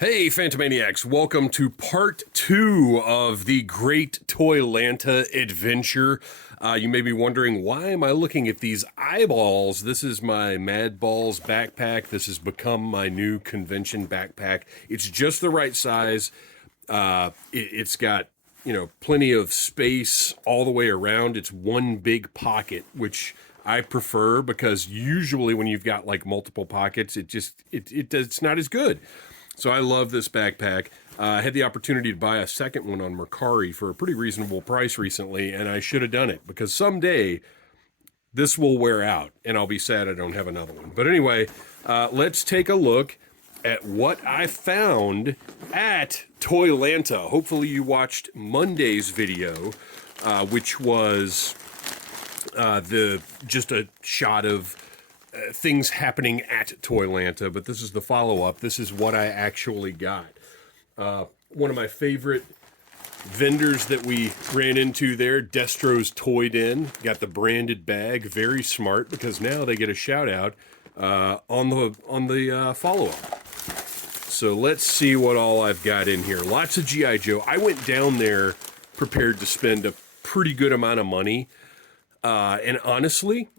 Hey, Phantomaniacs, welcome to part 2 of the Great Toylanta Adventure. You may be wondering, why am I looking at these eyeballs? This is my Mad Balls backpack. This has become my new convention backpack. It's just the right size. It's got, plenty of space all the way around. It's one big pocket, which I prefer because usually when you've got like multiple pockets, it's not as good. So I love this backpack. I had the opportunity to buy a second one on Mercari for a pretty reasonable price recently, and I should have done it because someday this will wear out, and I'll be sad I don't have another one. But anyway, let's take a look at what I found at Toylanta. Hopefully you watched Monday's video, which was just a shot of things happening at Toylanta, but this is the follow-up. This is what I actually got. One of my favorite vendors that we ran into there, Destro's Toy Den, got the branded bag. Very smart, because now they get a shout-out on the follow-up. So let's see what all I've got in here. Lots of G.I. Joe. I went down there prepared to spend a pretty good amount of money, and honestly,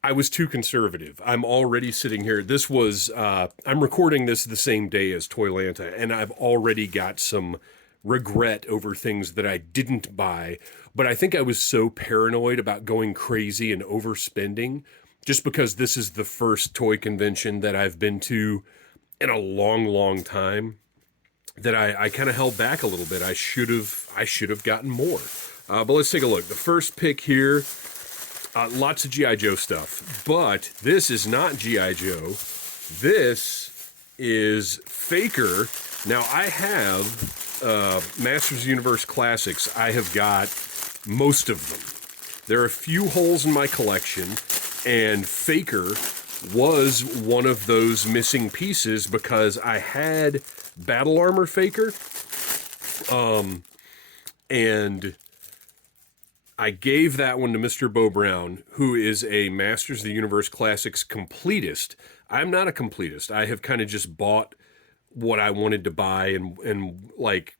I was too conservative. I'm already sitting here. I'm recording this the same day as Toylanta, and I've already got some regret over things that I didn't buy. But I think I was so paranoid about going crazy and overspending, just because this is the first toy convention that I've been to in a long, long time, that I kind of held back a little bit. I should have gotten more. But let's take a look. The first pick here. Lots of G.I. Joe stuff, but this is not G.I. Joe. This is Faker. Now, I have Masters of the Universe Classics. I have got most of them. There are a few holes in my collection, and Faker was one of those missing pieces because I had Battle Armor Faker, and I gave that one to Mr. Bo Brown, who is a Masters of the Universe Classics completist. I'm not a completist. I have kind of just bought what I wanted to buy and like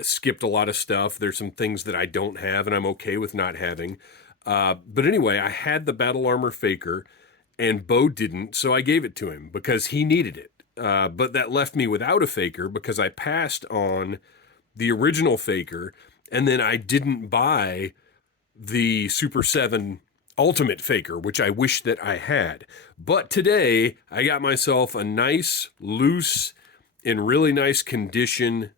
skipped a lot of stuff. There's some things that I don't have, and I'm okay with not having. But anyway, I had the Battle Armor Faker, and Bo didn't, so I gave it to him because he needed it. But that left me without a Faker because I passed on the original Faker, and then I didn't buy the Super 7 Ultimate Faker, which I wish that I had. But today, I got myself a nice, loose, in really nice condition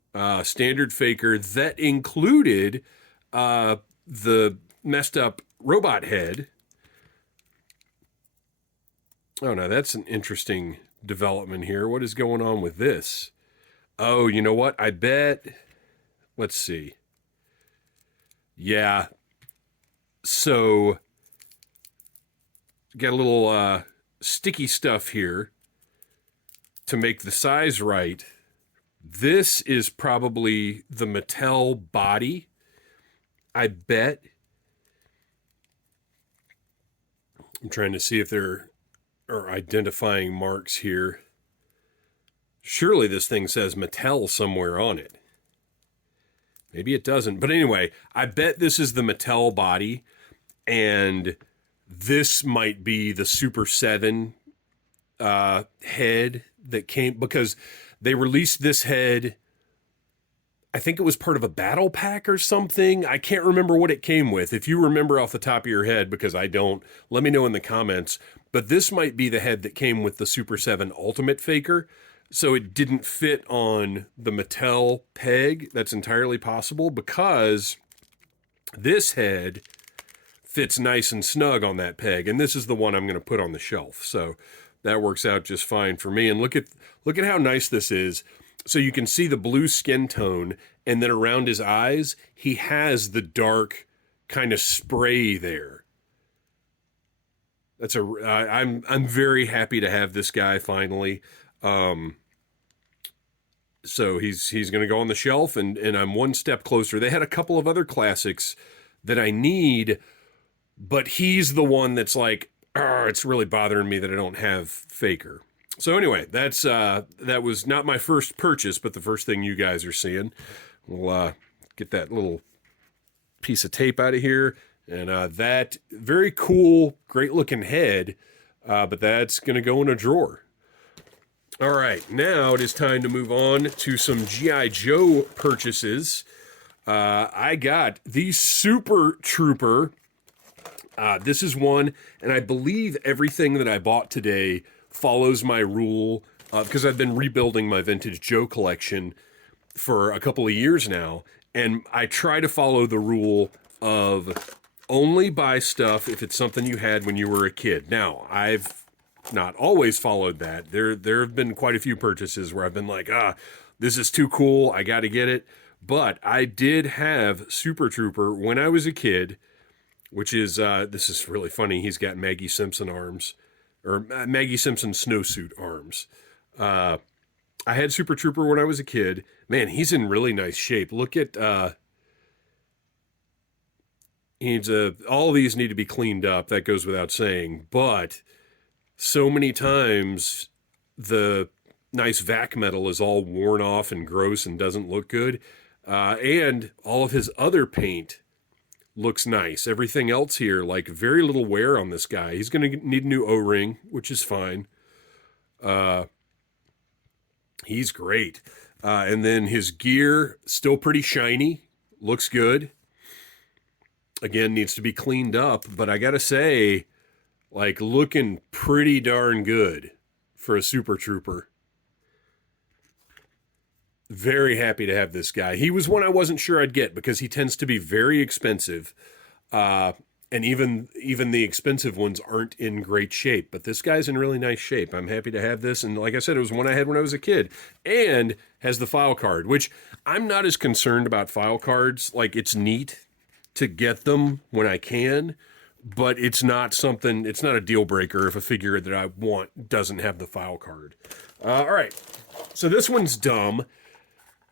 standard Faker that included the messed up robot head. Oh, now that's an interesting development here. What is going on with this? Oh, you know what? I bet... Let's see. Yeah. So, got a little sticky stuff here to make the size right. This is probably the Mattel body, I bet. I'm trying to see if there are identifying marks here. Surely this thing says Mattel somewhere on it. Maybe it doesn't. But anyway, I bet this is the Mattel body. And this might be the Super 7 head that came, because they released this head, I think it was part of a battle pack or something. I can't remember what it came with. If you remember off the top of your head, because I don't, let me know in the comments. But this might be the head that came with the Super 7 Ultimate Faker. So it didn't fit on the Mattel peg. That's entirely possible, because this head fits nice and snug on that peg, and this is the one I'm going to put on the shelf. So that works out just fine for me. And look at how nice this is. So you can see the blue skin tone, and then around his eyes, he has the dark kind of spray there. I'm very happy to have this guy finally. So he's going to go on the shelf, and I'm one step closer. They had a couple of other classics that I need, but he's the one that's like, it's really bothering me that I don't have Faker. So anyway, that was not my first purchase, but the first thing you guys are seeing. We'll get that little piece of tape out of here, and that very cool, great looking head, but that's going to go in a drawer. All right, now it is time to move on to some G.I. Joe purchases. I got the Super Trooper. This is one, and I believe everything that I bought today follows my rule, because I've been rebuilding my vintage Joe collection for a couple of years now, and I try to follow the rule of only buy stuff if it's something you had when you were a kid. Now, I've not always followed that. There have been quite a few purchases where I've been like, this is too cool, I got to get it. But I did have Super Trooper when I was a kid, which is, this is really funny. He's got Maggie Simpson arms, or Maggie Simpson snowsuit arms. I had Super Trooper when I was a kid. Man, he's in really nice shape. Look at, all of these need to be cleaned up. That goes without saying. But so many times the nice vac metal is all worn off and gross and doesn't look good. And all of his other paint looks nice. Everything else here, like very little wear on this guy. He's going to need a new O-ring, which is fine. He's great. And then his gear, still pretty shiny. Looks good. Again, needs to be cleaned up. But I got to say, like, looking pretty darn good for a Super Trooper. Very happy to have this guy. He was one I wasn't sure I'd get because he tends to be very expensive. And even the expensive ones aren't in great shape. But this guy's in really nice shape. I'm happy to have this. And like I said, it was one I had when I was a kid. And has the file card, which I'm not as concerned about file cards. Like, it's neat to get them when I can. But it's not a deal breaker if a figure that I want doesn't have the file card. All right. So this one's dumb.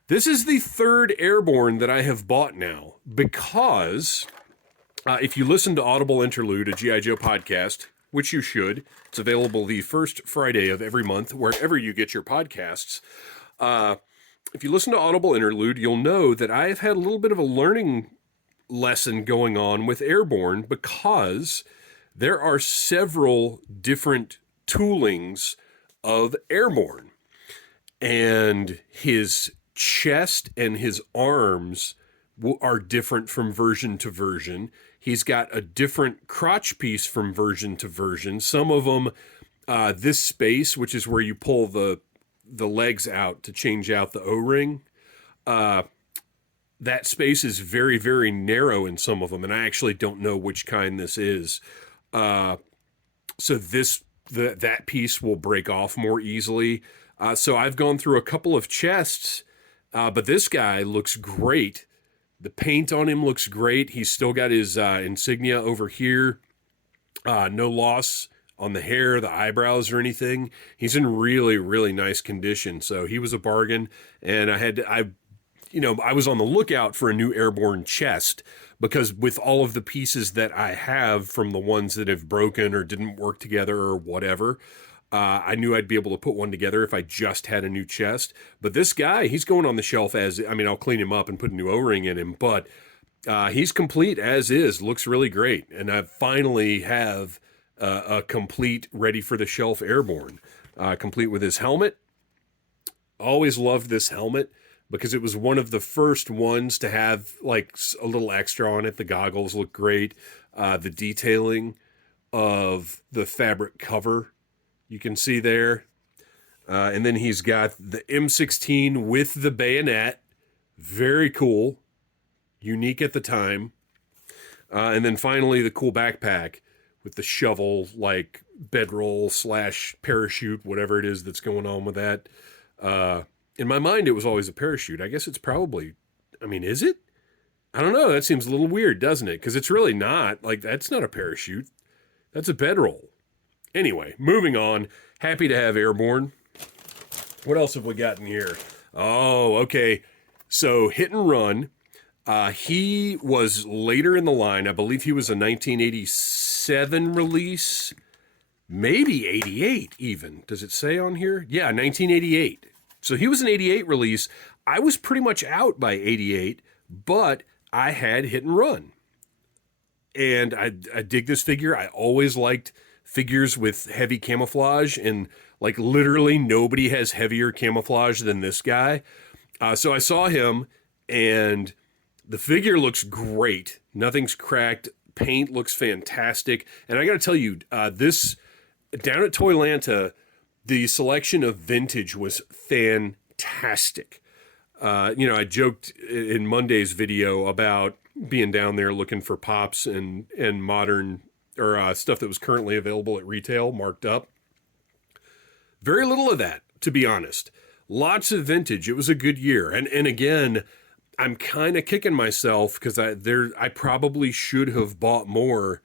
This is the third Airborne that I have bought now because if you listen to Audible Interlude, a G.I. Joe podcast, which you should, it's available the first Friday of every month, wherever you get your podcasts. If you listen to Audible Interlude, you'll know that I have had a little bit of a learning lesson going on with Airborne because there are several different toolings of Airborne. And his chest and his arms are different from version to version. He's got a different crotch piece from version to version. Some of them, this space, which is where you pull the legs out to change out the O-ring, that space is very, very narrow in some of them, and I actually don't know which kind this is. So that piece will break off more easily. So I've gone through a couple of chests, but this guy looks great. The paint on him looks great. He's still got his insignia over here. No loss on the hair, the eyebrows, or anything. He's in really, really nice condition. So he was a bargain, and I was on the lookout for a new Airborne chest because with all of the pieces that I have from the ones that have broken or didn't work together or whatever, I knew I'd be able to put one together if I just had a new chest. But this guy, he's going on the shelf I'll clean him up and put a new O-ring in him, but he's complete as is. Looks really great. And I finally have a complete ready for the shelf Airborne, complete with his helmet. Always loved this helmet because it was one of the first ones to have like a little extra on it. The goggles look great. The detailing of the fabric cover you can see there. And then he's got the M16 with the bayonet. Very cool. Unique at the time. And then finally the cool backpack with the shovel, like bedroll / parachute, whatever it is that's going on with that. In my mind, it was always a parachute. I guess it's probably, is it? I don't know. That seems a little weird, doesn't it? Because it's really not. Like, that's not a parachute. That's a bedroll. Anyway, moving on. Happy to have Airborne. What else have we got in here? Oh, okay. So, Hit and Run. He was later in the line. I believe he was a 1987 release. maybe 88 even. Does it say on here? Yeah, 1988. So he was an 88 release. I was pretty much out by 88, but I had Hit and Run. And I dig this figure. I always liked figures with heavy camouflage, and like literally nobody has heavier camouflage than this guy. So I saw him, and the figure looks great. Nothing's cracked. Paint looks fantastic. And I got to tell you, this down at Toylanta, the selection of vintage was fantastic. I joked in Monday's video about being down there looking for pops and modern or stuff that was currently available at retail marked up. Very little of that, to be honest. Lots of vintage. It was a good year. And again, I'm kind of kicking myself because I probably should have bought more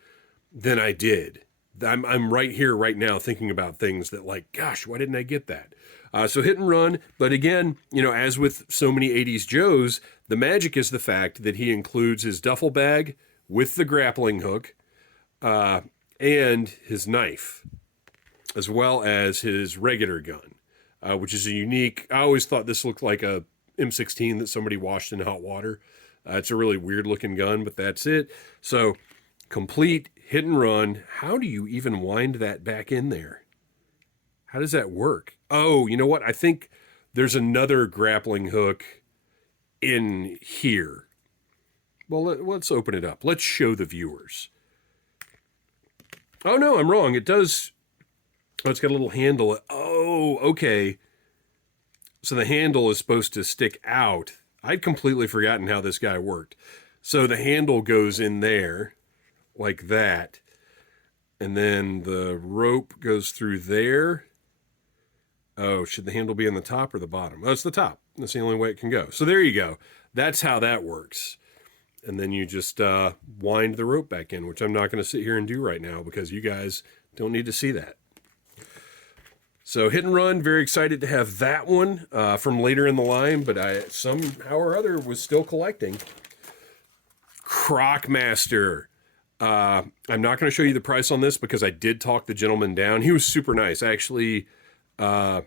than I did. I'm right here right now thinking about things that like, gosh, why didn't I get that? So Hit and Run, but again, as with so many 80s Joes, the magic is the fact that he includes his duffel bag with the grappling hook and his knife, as well as his regular gun, which is a unique. I always thought this looked like a M16 that somebody washed in hot water. It's a really weird looking gun, but that's it. So complete Hit and Run. How do you even wind that back in there? How does that work? Oh, you know what? I think there's another grappling hook in here. Well, let's open it up. Let's show the viewers. Oh, no, I'm wrong. It does. Oh, it's got a little handle. Oh, okay. So the handle is supposed to stick out. I'd completely forgotten how this guy worked. So the handle goes in there like that. And then the rope goes through there. Oh, should the handle be on the top or the bottom? Oh, it's the top. That's the only way it can go. So there you go. That's how that works. And then you just wind the rope back in, which I'm not going to sit here and do right now because you guys don't need to see that. So Hit and Run, very excited to have that one from later in the line, but I somehow or other was still collecting. Croc Master. I'm not going to show you the price on this because I did talk the gentleman down. He was super nice. Actually, I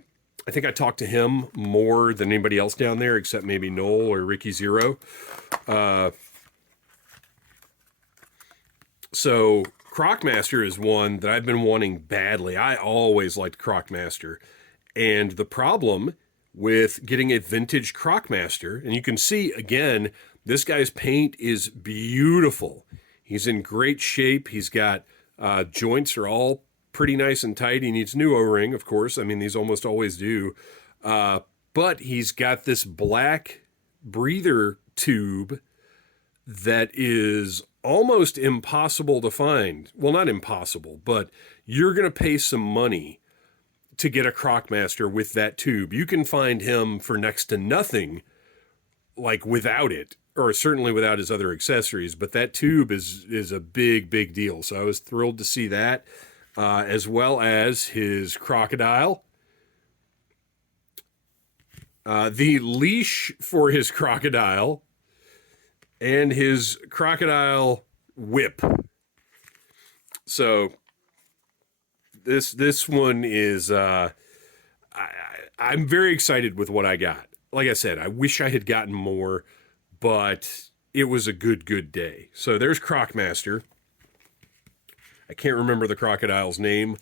think I talked to him more than anybody else down there, except maybe Noel or Ricky Zero. So Croc Master is one that I've been wanting badly. I always liked Croc Master. And the problem with getting a vintage Croc Master, and you can see, again, this guy's paint is beautiful. He's in great shape. He's got joints are all pretty nice and tight. He needs new O-ring, of course. I mean, these almost always do. But he's got this black breather tube that is almost impossible to find. Well, not impossible, but you're going to pay some money to get a Croc Master with that tube. You can find him for next to nothing, like without it, or certainly without his other accessories. But that tube is a big, big deal. So I was thrilled to see that. As well as his crocodile. The leash for his crocodile. And his crocodile whip. So this one is I'm very excited with what I got. Like I said, I wish I had gotten more, but it was a good day. So there's Croc Master. I can't remember the crocodile's name,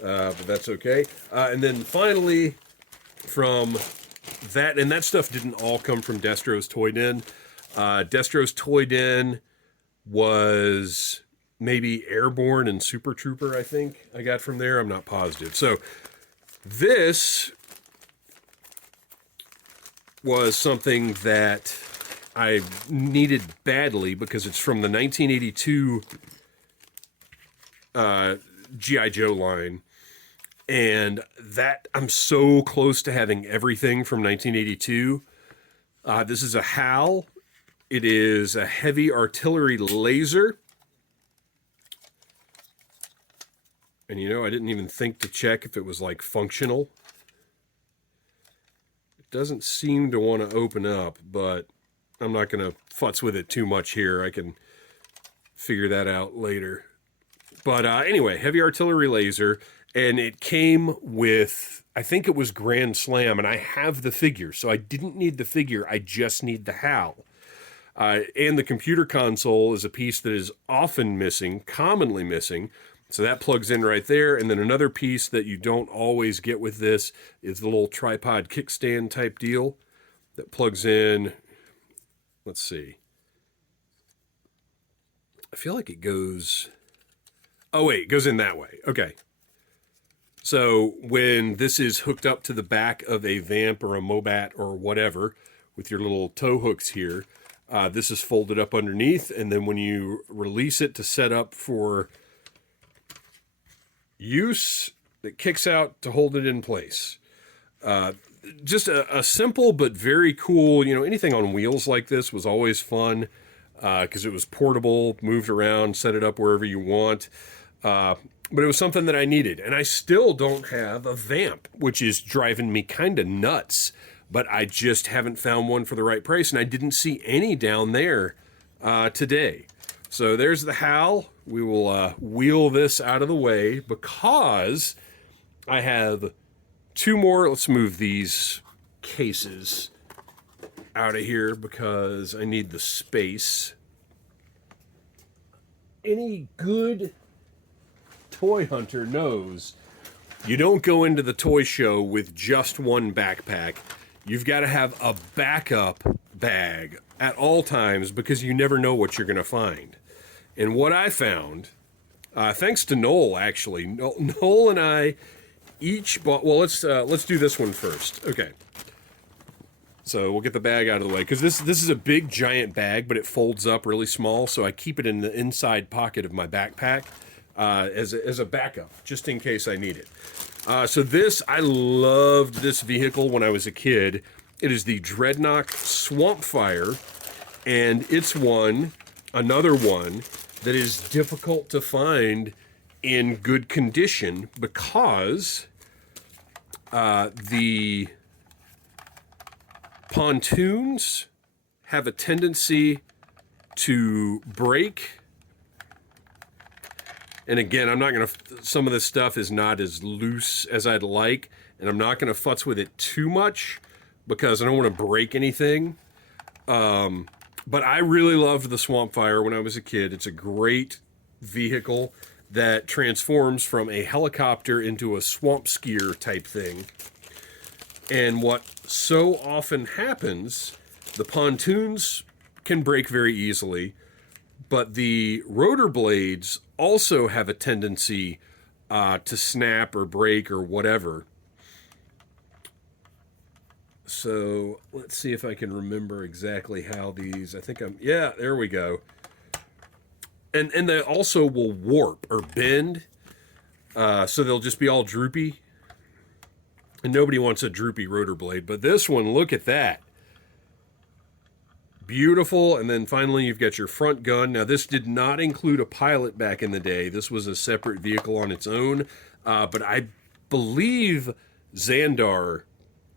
but that's okay. And then finally, from that, and that stuff didn't all come from Destro's Toy Den. Destro's Toy Den was maybe Airborne and Super Trooper, I think I got from there. I'm not positive. So this was something that I needed badly because it's from the 1982 G.I. Joe line, and that I'm so close to having everything from 1982. This is a HAL. It is a heavy artillery laser. And I didn't even think to check if it was like functional. It doesn't seem to want to open up, but I'm not going to futz with it too much here. I can figure that out later. But anyway, heavy artillery laser, and it came with, I think it was Grand Slam, and I have the figure, so I didn't need the figure, I just need the HAL. And the computer console is a piece that is often missing, commonly missing, so that plugs in right there. And then another piece that you don't always get with this is the little tripod kickstand type deal that plugs in. Let's see. I feel like it goes... Oh, wait, it goes in that way. Okay. So when this is hooked up to the back of a Vamp or a Mobat or whatever with your little tow hooks here, this is folded up underneath. And then when you release it to set up for use, it kicks out to hold it in place. Just a simple but very cool, you know, anything on wheels like this was always fun because it was portable, moved around, set it up wherever you want. But it was something that I needed. And I still don't have a Vamp, which is driving me kind of nuts. But I just haven't found one for the right price, and I didn't see any down there today. So there's the HAL. We will wheel this out of the way because I have two more. Let's move these cases out of here because I need the space. Any good toy hunter knows you don't go into the toy show with just one backpack. You've got to have a backup bag at all times because you never know what you're going to find. And what I found, thanks to Noel, actually, Noel and I each bought. Well, let's do this one first. Okay. So we'll get the bag out of the way because this is a big giant bag, but it folds up really small. So I keep it in the inside pocket of my backpack as a backup, just in case I need it. So I loved this vehicle when I was a kid. It is the Dreadnought Swampfire, and it's another one that is difficult to find in good condition because the pontoons have a tendency to break. And again, I'm not going to, some of this stuff is not as loose as I'd like, and I'm not going to futz with it too much because I don't want to break anything. But I really loved the Swampfire when I was a kid. It's a great vehicle that transforms from a helicopter into a swamp skier type thing. And what so often happens, the pontoons can break very easily, but the rotor blades also have a tendency to snap or break or whatever. So let's see if I can remember exactly how these, yeah, there we go. And they also will warp or bend, so they'll just be all droopy. And nobody wants a droopy rotor blade, but this one, look at that. Beautiful. And then finally you've got your front gun. Now this did not include a pilot back in the day. This was a separate vehicle on its own. But I believe Xandar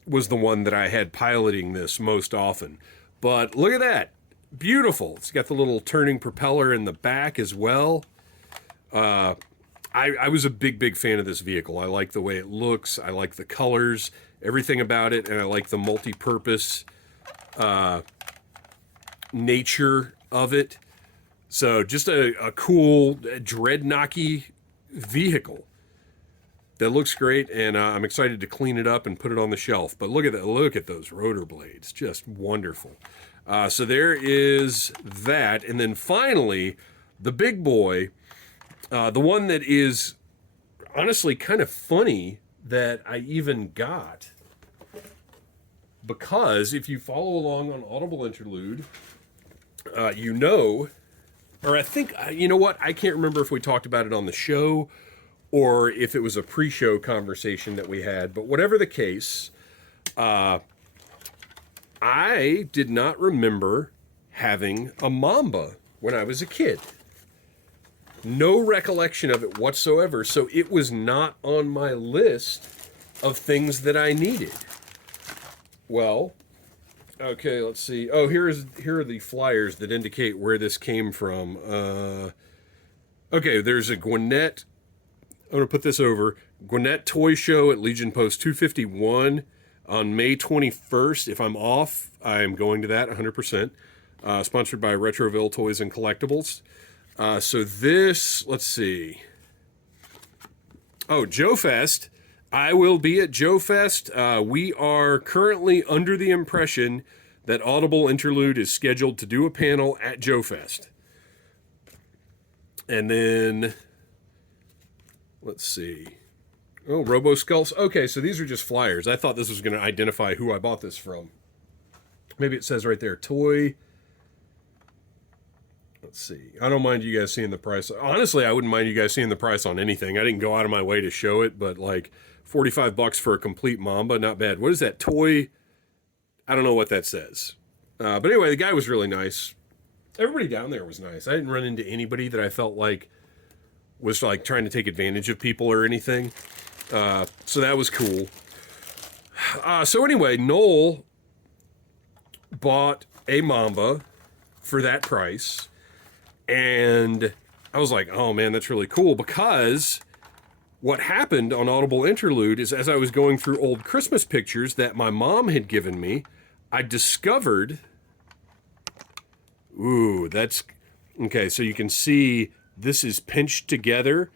was the one that I had piloting this most often. But look at that. Beautiful. It's got the little turning propeller in the back as well. I was a big fan of this vehicle. I like the way it looks. I like the colors, everything about it. And I like the multi-purpose nature of it. So just a cool dreadnoughty vehicle that looks great, and I'm excited to clean it up and put it on the shelf. But look at that! Look at those rotor blades, just wonderful. So there is that, and then finally, the big boy, the one that is honestly kind of funny that I even got, because if you follow along on Audible Interlude, you know, or I think, you know what, I can't remember if we talked about it on the show or if it was a pre-show conversation that we had, but whatever the case, I did not remember having a Mamba when I was a kid. No recollection of it whatsoever, so it was not on my list of things that I needed. Well, okay, let's see. Oh, here are the flyers that indicate where this came from. Okay, there's a Gwinnett. I'm going to put this over. Gwinnett Toy Show at Legion Post 251 on May 21st. If I'm off, I'm going to that 100%. Sponsored by Retroville Toys and Collectibles. So this, let's see. Oh, Joe Fest. I will be at Joe Fest. We are currently under the impression that Audible Interlude is scheduled to do a panel at Joe Fest. And then, let's see. Oh, Robo Skulls. Okay, so these are just flyers. I thought this was going to identify who I bought this from. Maybe it says right there, toy. Let's see. I don't mind you guys seeing the price. Honestly, I wouldn't mind you guys seeing the price on anything. I didn't go out of my way to show it, but like $45 for a complete Mamba, not bad. What is that, toy? I don't know what that says. But anyway, the guy was really nice. Everybody down there was nice. I didn't run into anybody that I felt like was like trying to take advantage of people or anything. So that was cool. So anyway, Noel bought a Mamba for that price. And I was like, oh man, that's really cool, because what happened on Audible Interlude is, as I was going through old Christmas pictures that my mom had given me, I discovered, ooh, that's, okay, so you can see this is pinched together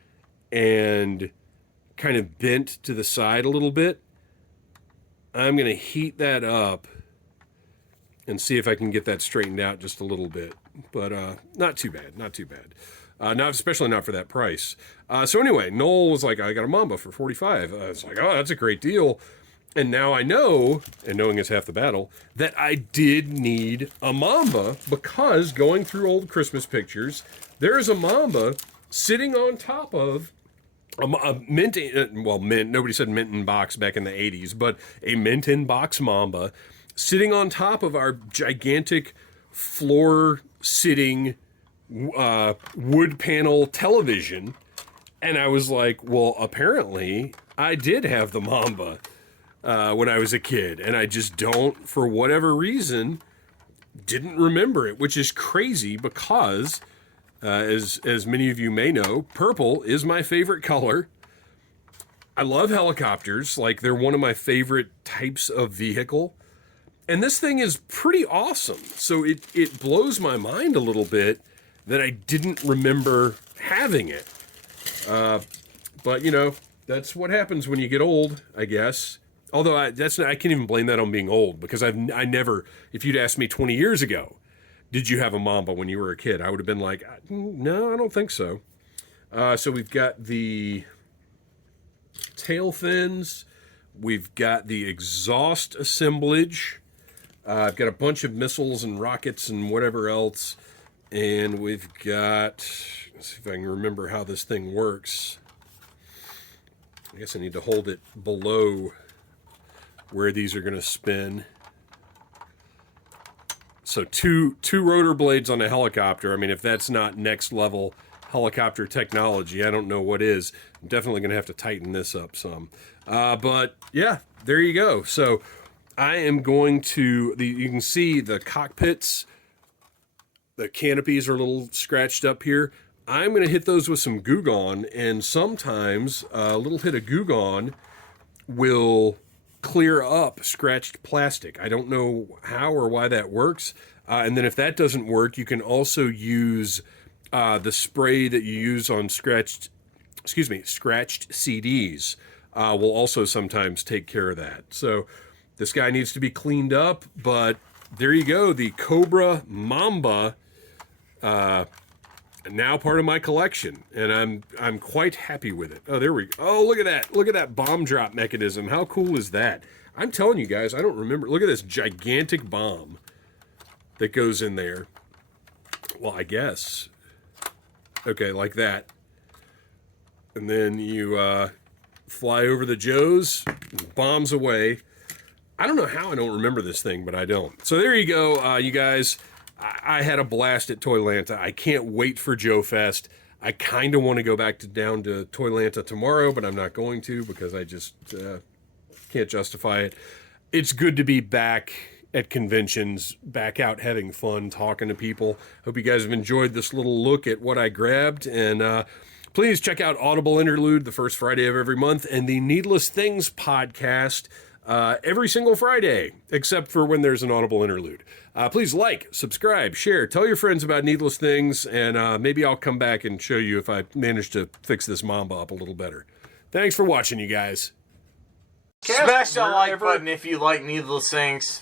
and kind of bent to the side a little bit. I'm going to heat that up and see if I can get that straightened out just a little bit. But not too bad, not too bad. Not especially not for that price. So anyway, Noel was like, I got a Mamba for $45. I was like, oh, that's a great deal. And now I know, and knowing is half the battle, that I did need a Mamba, because going through old Christmas pictures, there is a Mamba sitting on top of a mint, well, mint, nobody said mint in box back in the 80s, but a mint in box Mamba sitting on top of our gigantic floor sitting wood panel television. And I was like, well, apparently I did have the Mamba when I was a kid, and I just don't, for whatever reason, didn't remember it, which is crazy because, as many of you may know, purple is my favorite color. I love helicopters. Like, they're one of my favorite types of vehicle. And this thing is pretty awesome. So it blows my mind a little bit that I didn't remember having it. But, you know, that's what happens when you get old, I guess. Although I can't even blame that on being old, because I never, if you'd asked me 20 years ago, did you have a Mamba when you were a kid? I would have been like, no, I don't think so. So we've got the tail fins. We've got the exhaust assemblage. I've got a bunch of missiles and rockets and whatever else. And we've got, let's see if I can remember how this thing works. I guess I need to hold it below where these are going to spin. So two rotor blades on a helicopter. I mean, if that's not next level helicopter technology, I don't know what is. I'm definitely going to have to tighten this up some. But yeah, there you go. So I am going to, you can see the cockpits, the canopies are a little scratched up here. I'm going to hit those with some Goo Gone, and sometimes a little hit of Goo Gone will clear up scratched plastic. I don't know how or why that works. And then if that doesn't work, you can also use the spray that you use on scratched CDs will also sometimes take care of that. So this guy needs to be cleaned up, but there you go. The Cobra Mamba, now part of my collection, and I'm quite happy with it. Oh, there we go. Oh, look at that. Look at that bomb drop mechanism. How cool is that? I'm telling you guys, I don't remember. Look at this gigantic bomb that goes in there. Well, I guess. Okay, like that. And then you fly over the Joes, bombs away. I don't know how I don't remember this thing, but I don't. So there you go, you guys. I had a blast at Toylanta. I can't wait for Joe Fest. I kind of want to go back down to Toylanta tomorrow, but I'm not going to because I just can't justify it. It's good to be back at conventions, back out having fun, talking to people. Hope you guys have enjoyed this little look at what I grabbed. And please check out Audible Interlude the first Friday of every month, and the Needless Things podcast every single Friday, except for when there's an Audible Interlude. Please like, subscribe, share, tell your friends about Needless Things, and maybe I'll come back and show you if I manage to fix this Mamba up a little better. Thanks for watching, you guys. Smash that like button if you like Needless Things.